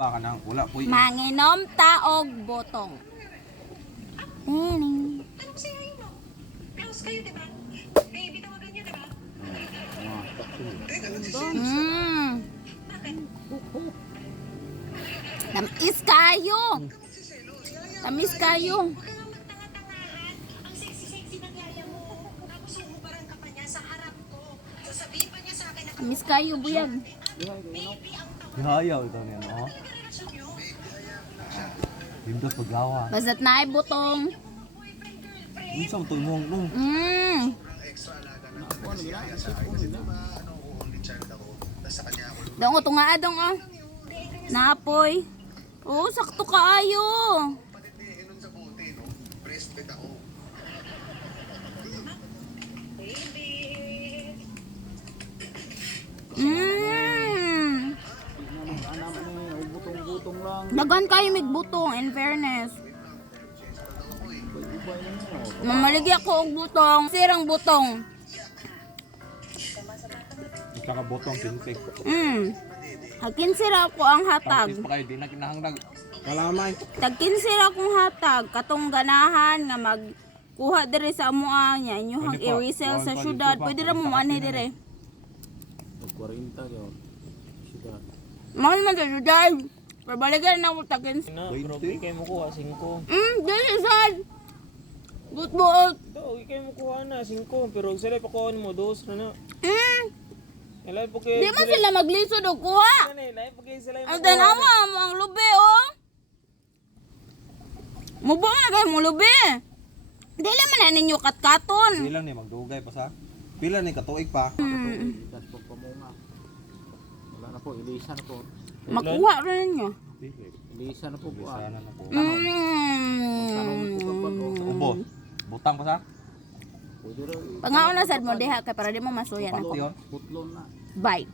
Baka nang wala po. Manginom ta og botong. Tining. Ano kasi yun, no? Close kayo, di ba? Baby, tawagan niyo, di ba? Bakit? Tamis kayo. Tamis kayo. Huwag ka nga magtanga-tangahan. Ang sexy-sexy ng yaya mo. Tapos umubaran ka pa niya sa harap ko. Sasabihin pa niya sa akin na Tamis kayo, buyag. baby ang tawag Hayaw ito niya, no? ng relasyon niyo. Dindos paglawa. Basta't na ay botong. Unsang tulmong no. Dong ito nga adong oh. Naapoy. Oh, sakto kaayo. Mm. Butong-butong lang. Dagan kayo may butong, in fairness. Mamaligya ko og butong. Sirang butong. Saka botong kintik. Hakinsira ko ang hatag. Tapos pa kayo, di na kinahanglag. Kalamay. Tagkinsira kong hatag. Katong ganahan nga magkuha dire sa amuang niya. Inyo hang Pwede pa. i-resell sa Pwede syudad. pa. Pwede ra mo manhi dire. 40 yun. Sida. Mahal man sa syudad. Perbalikan na mo tagkins. Na, pero okay kayo mo kuha, 5. Dili sad. Butbuot. Ito, okay kayo mo kuha na, 5. Pero sila pa kuha mo, 2 na na. Ilay po kayo. Di man sila maglisod og kuha. Ilay po kayo sila Ang tanawa mo ang lubi, oh. Mubong na kayo mo lubi. Dili man na ninyo katkaton. Bilang ni magdugay pa sa. Pila ni katuig pa. Ikas po pamunga. Wala na po, ilisa na po. Makuha rin ninyo. Ilisa na po po. Sana na po. Tanong po kapag Ubo. Butang pa sa. pwede rin. Pangaon na sad mo diha kay para di mo masuyan ako. Yun. Putlon na. Bye.